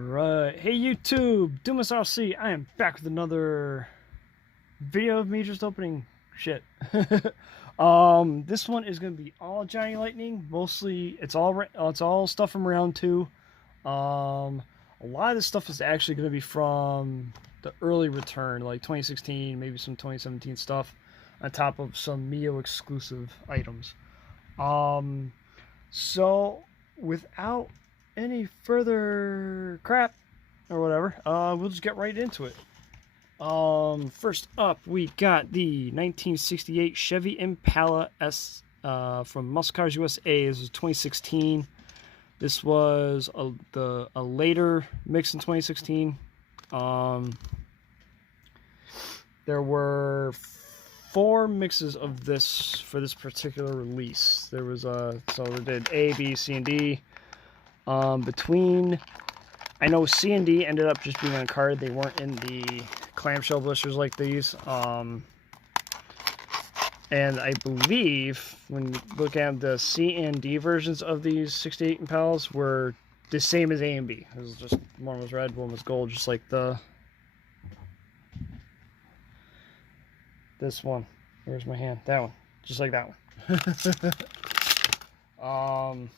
Alright, hey YouTube, Dumas RC, I am back with another video of me just opening shit. This one is going to be all Johnny Lightning, mostly, it's all stuff from round 2. A lot of this stuff is actually going to be from the early return, like 2016, maybe some 2017 stuff, on top of some Mio exclusive items. So, without any further crap or whatever, we'll just get right into it. First up, we got the 1968 Chevy Impala S from Muscle Cars USA. This was 2016. This was a later mix in 2016. There were 4 mixes of this for this particular release. There was so they did A, B, C, and D. I know C and D ended up just being on card. They weren't in the clamshell blisters like these. And I believe when you look at the C and D versions of these 68 Impalas were the same as A and B. It was just one was red, one was gold, just like this one. Where's my hand? That one. Just like that one.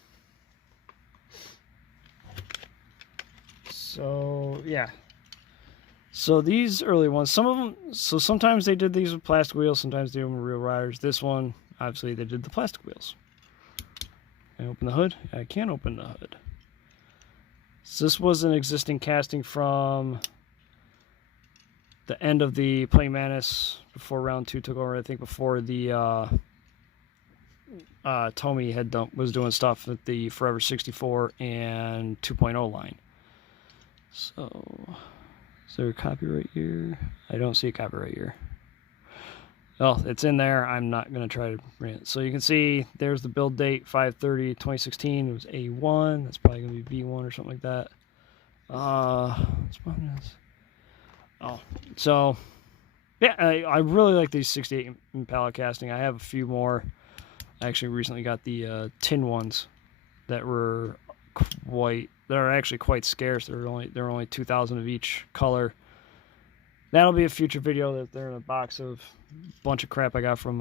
So yeah, so these early ones, some of them, so sometimes they did these with plastic wheels, sometimes they did them with real riders. This one, obviously they did the plastic wheels. Can I open the hood? I can open the hood. So this was an existing casting from the end of the Playing Mantis before round 2 took over. I think before the Tommy was doing stuff with the Forever 64 and 2.0 line. So, is there a copyright here? I don't see a copyright here. Well, it's in there. I'm not going to try to bring it. So you can see there's the build date, 5/30/2016. It was A1. That's probably going to be B1 or something like that. So, yeah, I really like these 68 Impala casting. I have a few more. I actually recently got the tin ones that were actually quite scarce. There were only 2,000 of each color. That'll be a future video. That they're in a box of a bunch of crap I got from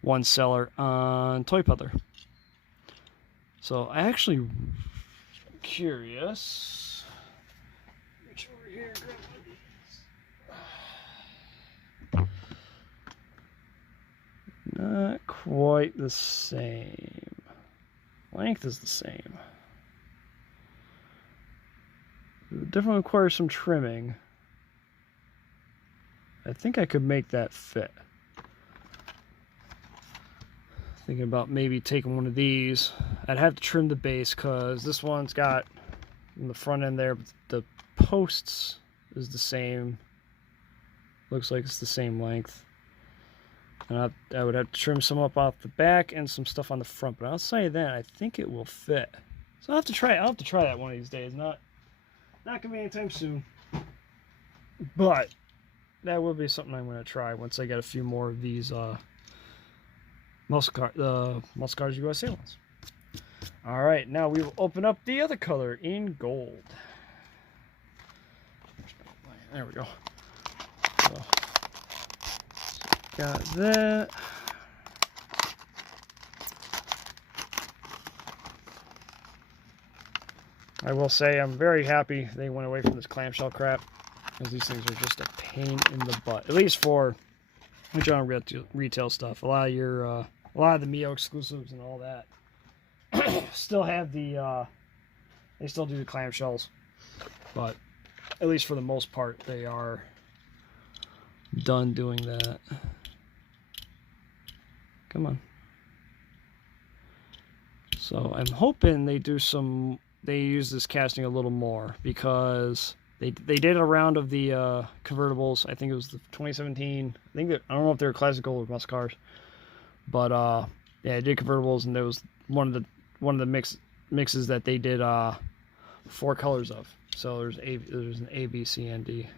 one seller on Toy Peddler. So I actually curious. Reach over here and grab one of these. Not quite the same. Length is the same. It definitely requires some trimming. I think I could make that fit. Thinking about maybe taking one of these. I'd have to trim the base because this one's got in the front end there, but the posts is the same. Looks like it's the same length. And I would have to trim some up off the back and some stuff on the front. But I'll say that I think it will fit. So I'll have to try that one of these days. Not gonna be anytime soon, but that will be something I'm gonna try once I get a few more of these Muscle Cars USA ones. All right, now we will open up the other color in gold. There we go. So, got that. I will say I'm very happy they went away from this clamshell crap, because these things are just a pain in the butt. At least for general retail stuff. A lot of the Mio exclusives and all that still have the they still do the clamshells, but at least for the most part they are done doing that. Come on. So I'm hoping they use this casting a little more, because they did a round of the convertibles. I think it was the 2017. I don't know if they were classic gold or Muscle Cars, but yeah, they did convertibles, and there was one of the mixes that they did 4 colors of. So there's an A, B, C, and D.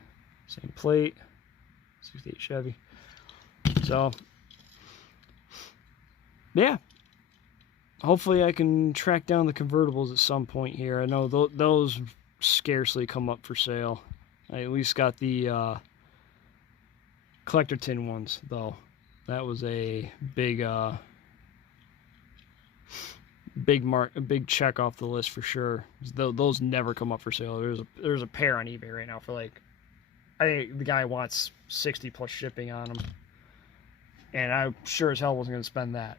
Same plate, 68 Chevy. So yeah, hopefully I can track down the convertibles at some point here. I know those scarcely come up for sale. I at least got the collector tin ones though. That was a big big check off the list for sure. Those never come up for sale. There's a pair on eBay right now for like, I think the guy wants 60 plus shipping on them, and I sure as hell wasn't going to spend that.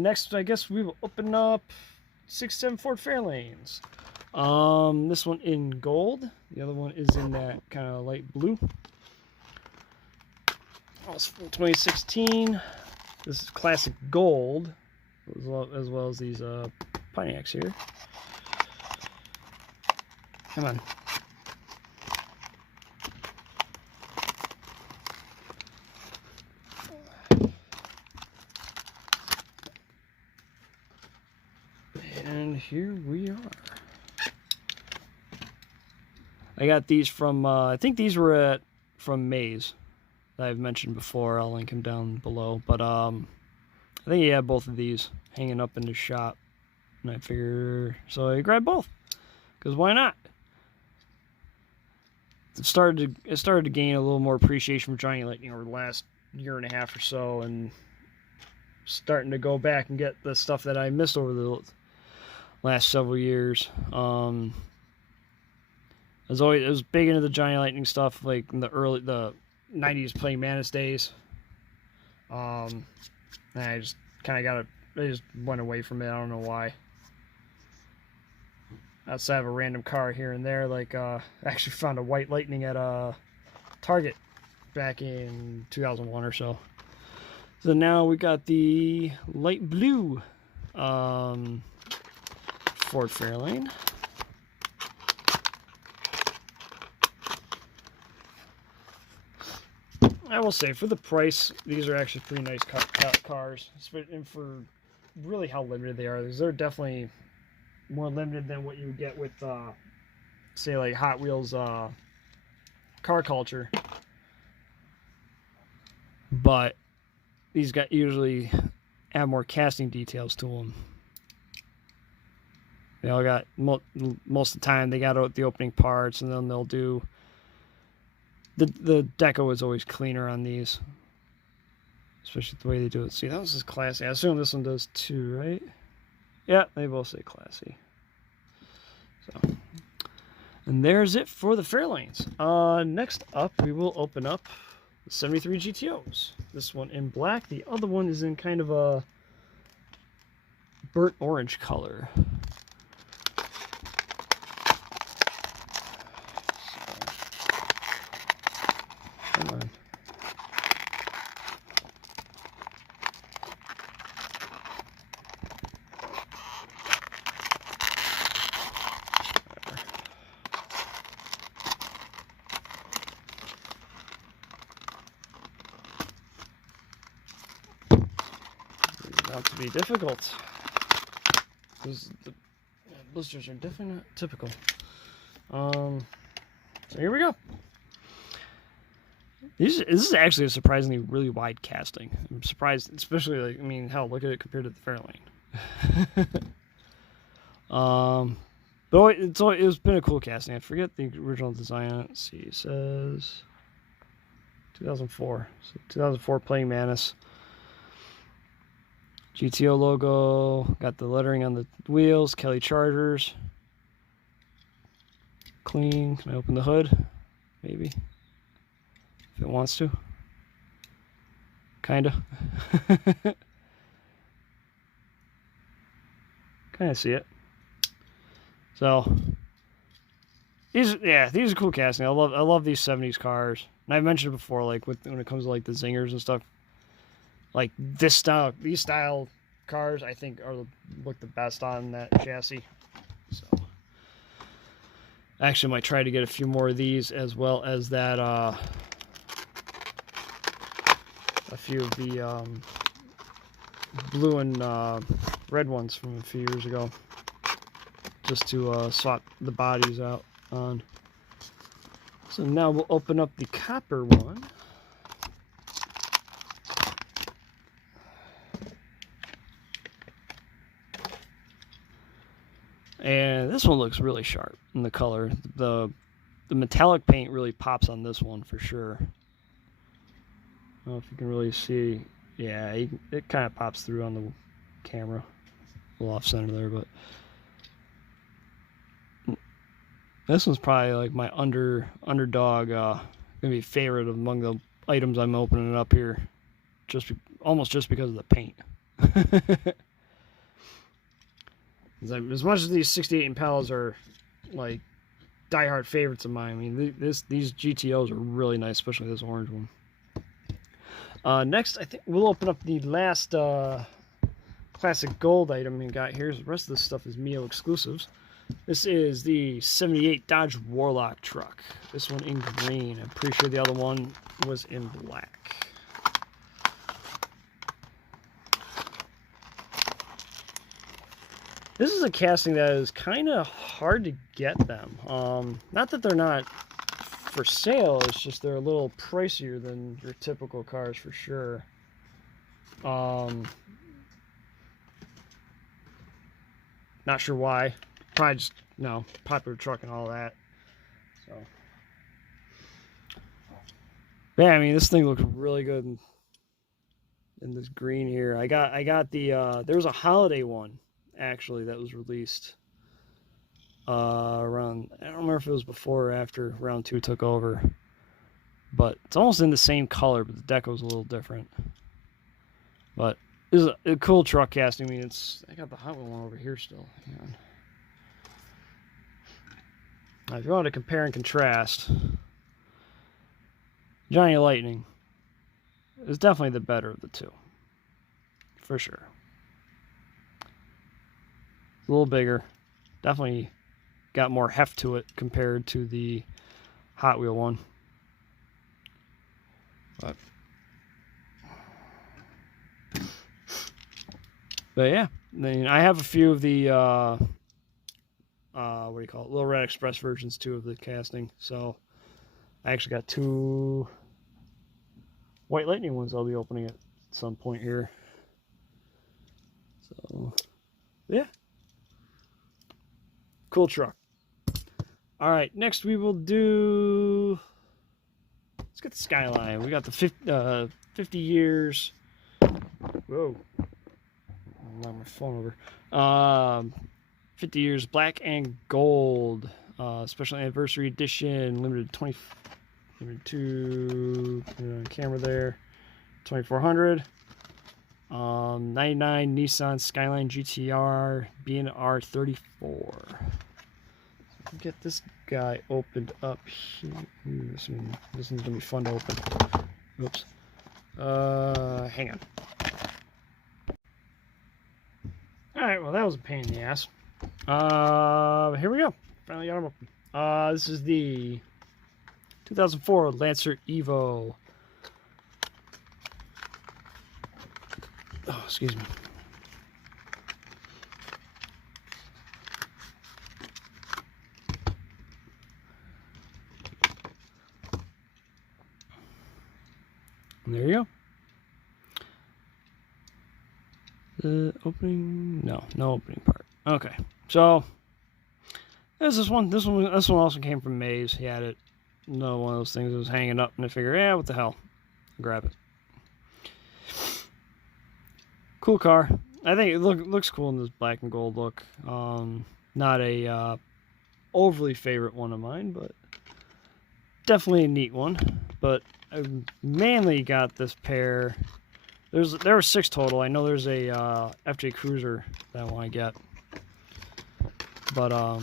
Next, I guess we will open up 67 Ford Fairlanes. This one in gold. The other one is in that kind of light blue. Also from 2016. This is classic gold, as well as these Pontiacs here. Come on. And here we are. I got these from, I think these were from Maze that I've mentioned before. I'll link them down below. But I think he had both of these hanging up in his shop. And I figure, so I grabbed both. Because why not? It started to gain a little more appreciation for Johnny Lightning over the last year and a half or so. And starting to go back and get the stuff that I missed over the last several years. I was big into the Johnny Lightning stuff, like in the 90s Playing Mantis days. And I just kind of I just went away from it. I don't know why. Outside of a random car here and there, like I actually found a white Lightning at a Target back in 2001 or so. So now we got the light blue Ford Fairlane. I will say, for the price, these are actually pretty nice cars. And for really how limited they are, because they're definitely more limited than what you would get with, say, like Hot Wheels car culture. But these guys usually have more casting details to them. They all got, most of the time, they got out the opening parts, and then they'll do, the deco is always cleaner on these. Especially the way they do it. See, that was just classy. I assume this one does too, right? Yeah, they both say classy. So, and there's it for the Fairlanes. Next up, we will open up the 73 GTOs. This one in black. The other one is in kind of a burnt orange color. Come on. Not to be difficult. Because the blisters are definitely not typical. So here we go. This is actually a surprisingly really wide casting. I'm surprised, especially like, I mean, hell, look at it compared to the Fairlane. But it's been a cool casting. I forget the original design on it. Let's see, it says 2004. So 2004 Playing Mantis. GTO logo. Got the lettering on the wheels. Kelly Chargers. Clean. Can I open the hood? Maybe. If it wants to. Kinda. Kinda see it. So these are cool casting. I love these 70s cars. And I've mentioned it before, like when it comes to like the zingers and stuff. Like these style cars, I think look the best on that chassis. So I actually might try to get a few more of these, as well as that a few of the blue and red ones from a few years ago, just to swap the bodies out on. So now we'll open up the copper one. And this one looks really sharp in the color. The metallic paint really pops on this one for sure. I don't know if you can really see. Yeah, it kind of pops through on the camera. A little off center there, but this one's probably like my underdog. Gonna be favorite among the items I'm opening up here, almost just because of the paint. As much as these 68 Impalas are like diehard favorites of mine, I mean these GTOs are really nice, especially this orange one. Next, I think we'll open up the last classic gold item we got here. The rest of this stuff is Mio exclusives. This is the 78 Dodge Warlock truck. This one in green. I'm pretty sure the other one was in black. This is a casting that is kind of hard to get them. Not that they're not for sale, it's just they're a little pricier than your typical cars for sure. Not sure why. Probably just, popular truck and all that. So, yeah, I mean, this thing looks really good in this green here. I got the there was a holiday one actually that was released around, I don't remember if it was before or after round 2 took over, but it's almost in the same color, but the deco is a little different. But this is a cool truck casting. I mean, I got the Hot Wheel one over here still. Hang on. Now, if you want to compare and contrast, Johnny Lightning is definitely the better of the two, for sure. It's a little bigger, definitely got more heft to it compared to the Hot Wheel one. But yeah, then I have a few of the what do you call it, Little Red Express versions too of the casting. So I actually got 2 White Lightning ones I'll be opening at some point here. So yeah, cool truck. All right, next we will do, let's get the Skyline. We got the 50 years. Whoa. Knock my phone over. 50 years black and gold, special anniversary edition, limited to camera there, 2400. 99 Nissan Skyline GTR B&R 34. Get this guy opened up here. This one's gonna be fun to open. Oops. Hang on. Alright, well that was a pain in the ass. Here we go. Finally got them open. This is the 2004 Lancer Evo. Oh, excuse me. And there you go. The opening, no opening part. Okay, so there's this one. This one also came from Maze. He had it. Another one of those things that was hanging up, and I figured, yeah, what the hell, I'll grab it. Cool car. I think it looks cool in this black and gold look. Not a overly favorite one of mine, but definitely a neat one. But I mainly got this pair. There were 6 total. I know there's a FJ Cruiser that I want to get, but I'll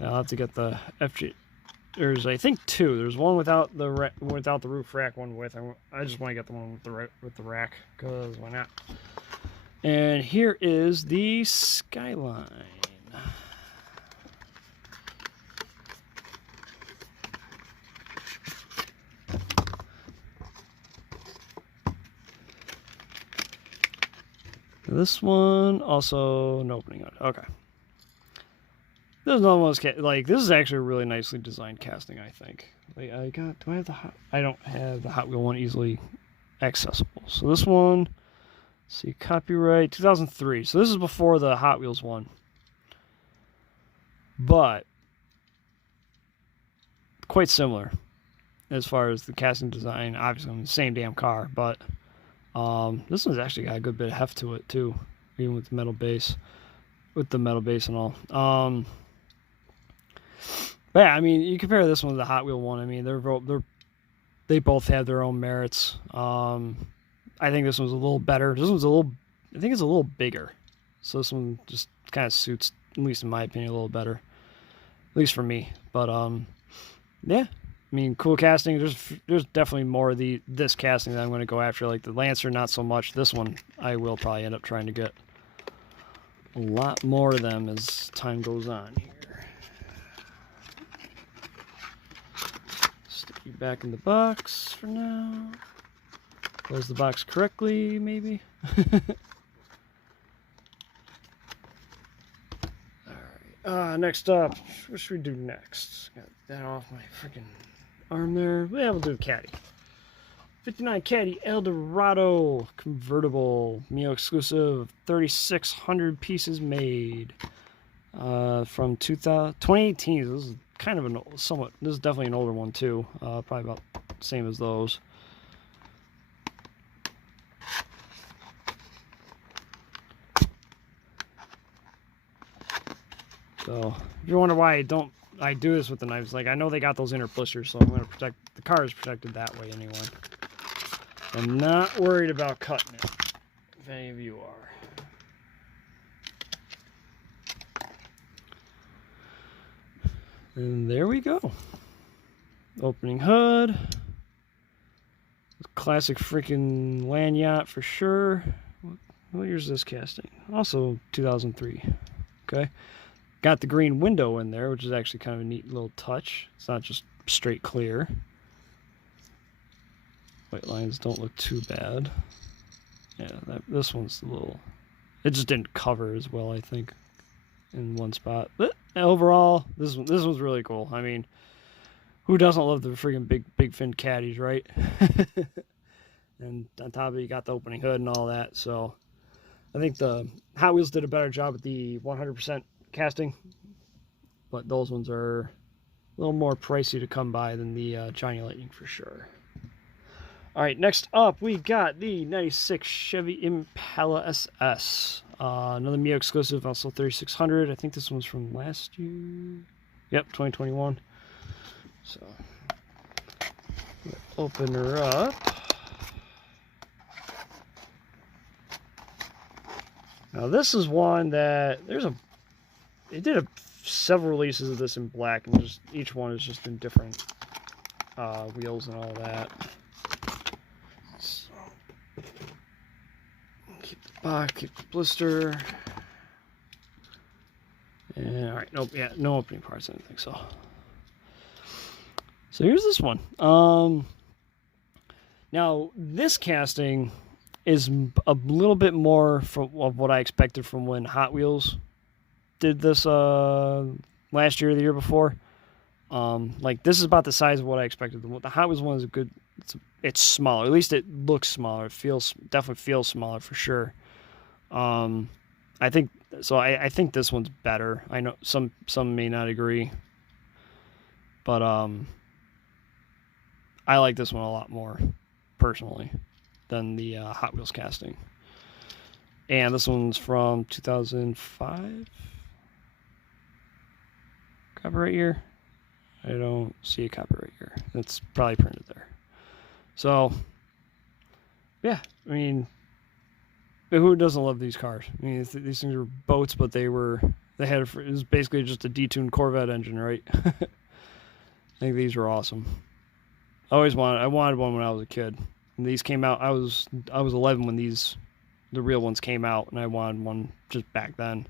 have to get the FJ. There's, I think, 2. There's one without the roof rack, one with. I just want to get the one with the rack, because why not? And here is the Skyline. This one also no opening on it. Okay. There's no almost like this is actually a really nicely designed casting, I think. Like do I have the I don't have the Hot Wheel one easily accessible. So this one, let's see, copyright 2003. So this is before the Hot Wheels one. But quite similar as far as the casting design. Obviously on the same damn car, but this one's actually got a good bit of heft to it too, even with the metal base. With the metal base and all. But yeah, I mean, you compare this one to the Hot Wheel one. I mean, they both have their own merits. I think this one's a little better. This one's I think it's a little bigger. So this one just kind of suits, at least in my opinion, a little better. At least for me. But yeah, I mean, cool casting. There's definitely more of this casting that I'm going to go after. Like the Lancer, not so much. This one, I will probably end up trying to get a lot more of them as time goes on here. Stick you back in the box for now. Close the box correctly, maybe. Alright, next up, what should we do next? Got that off my freaking arm there. Yeah, we'll do a caddy. 59 Caddy Eldorado convertible, Mio exclusive, 3,600 pieces made from 2018. So this is kind of an somewhat. This is definitely an older one too. Probably about the same as those. So if you wonder why I do this with the knives, like I know they got those inner blisters, so I'm going to protect the car is protected that way anyway. I'm not worried about cutting it, if any of you are. And there we go. Opening hood. Classic freaking land yacht for sure. What year is this casting? Also 2003. Okay. Got the green window in there, which is actually kind of a neat little touch. It's not just straight clear. White lines don't look too bad. Yeah, this one's a little... It just didn't cover as well, I think, in one spot. But overall, this one's really cool. I mean, who doesn't love the freaking big fin caddies, right? And on top of it, you got the opening hood and all that. So I think the Hot Wheels did a better job with the 100% casting. But those ones are a little more pricey to come by than the Johnny Lightning for sure. All right, next up, we got the 96 Chevy Impala SS. Another Mio exclusive, also 3,600. I think this one's from last year. Yep, 2021. So, open her up. Now, this is one that they did several releases of this in black, and just each one is just in different wheels and all that. Keep the box, keep the blister. And alright, nope, yeah, no opening parts, I don't think so. So here's this one. Now, this casting is a little bit more of what I expected from when Hot Wheels did this last year or the year before. Like, this is about the size of what I expected. The Hot Wheels one is a good... It's smaller. At least it looks smaller. It definitely feels smaller for sure. I think so. I think this one's better. I know some may not agree, but I like this one a lot more personally than the Hot Wheels casting. And this one's from 2005. Copyright year? I don't see a copyright year. It's probably printed there. So, yeah, I mean, who doesn't love these cars? I mean, these things were boats, but it was basically just a detuned Corvette engine, right? I think these were awesome. I wanted one when I was a kid. And these came out, I was 11 when the real ones came out, and I wanted one just back then.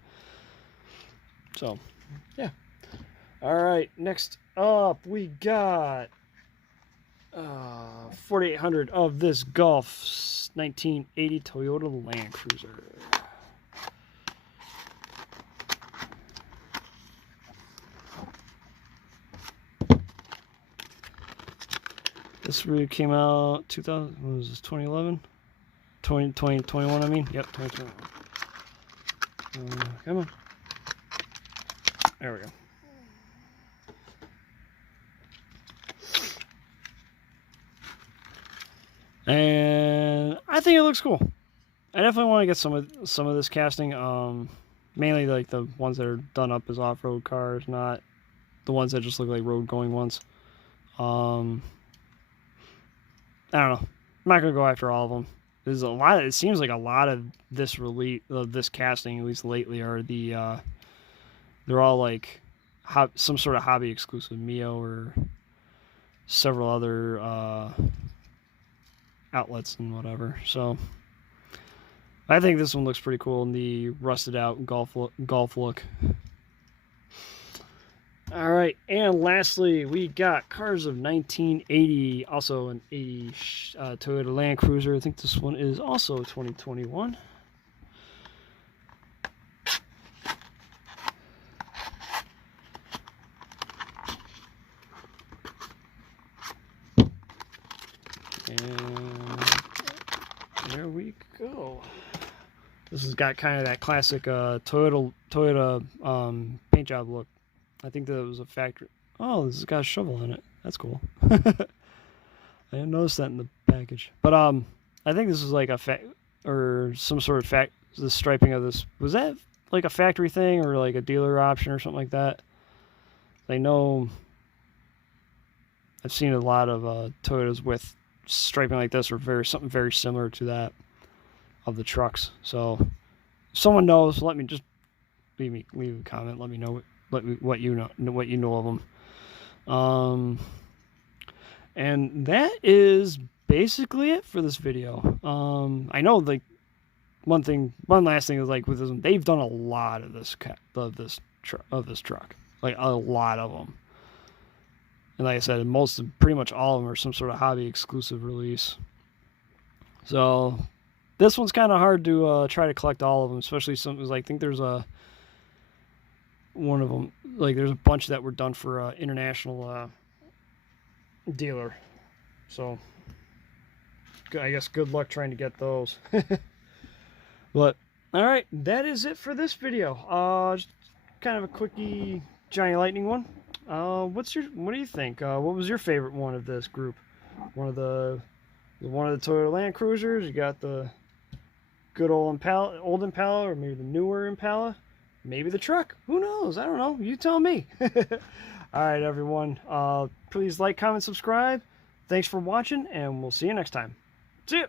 So, yeah. All right, next up we got 4,800 of this Golf 1980 Toyota Land Cruiser. This really came out 2000. What was this? 2011, 2021. I mean, yep, 2021. Come on. There we go. And I think it looks cool. I definitely want to get some of this casting. Mainly like the ones that are done up as off-road cars, not the ones that just look like road-going ones. I don't know. I'm not gonna go after all of them. There's a lot. It seems like a lot of this this casting, at least lately, are the they're all like some sort of hobby exclusive, Mio or several other outlets and whatever. So I think this one looks pretty cool in the rusted out golf look. All right, and lastly, we got cars of 1980, also an 80 Toyota Land Cruiser. I think this one is also 2021. And there we go. This has got kind of that classic Toyota paint job look. I think that it was a factory. Oh, this has got a shovel in it. That's cool. I didn't notice that in the package. But I think this is like a or some sort of the striping of this. Was that like a factory thing or like a dealer option or something like that? I know I've seen a lot of Toyotas with striping like this or something very similar to that of the trucks. So if someone knows, let me just leave a comment. Let me know what you know of them. And that is basically it for this video. I know like one last thing is like with this one, they've done a lot of this truck, like a lot of them. And like I said, pretty much all of them are some sort of hobby exclusive release. So this one's kind of hard to try to collect all of them, especially some. I think there's one of them, like there's a bunch that were done for international dealer. So I guess good luck trying to get those. But all right, that is it for this video. Just kind of a quickie Johnny Lightning one. What do you think? What was your favorite one of this group? One of the Toyota Land Cruisers. You got the good old Impala, or maybe the newer Impala, maybe the truck. Who knows? I don't know. You tell me. All right, everyone. Please like, comment, subscribe. Thanks for watching, and we'll see you next time. See ya.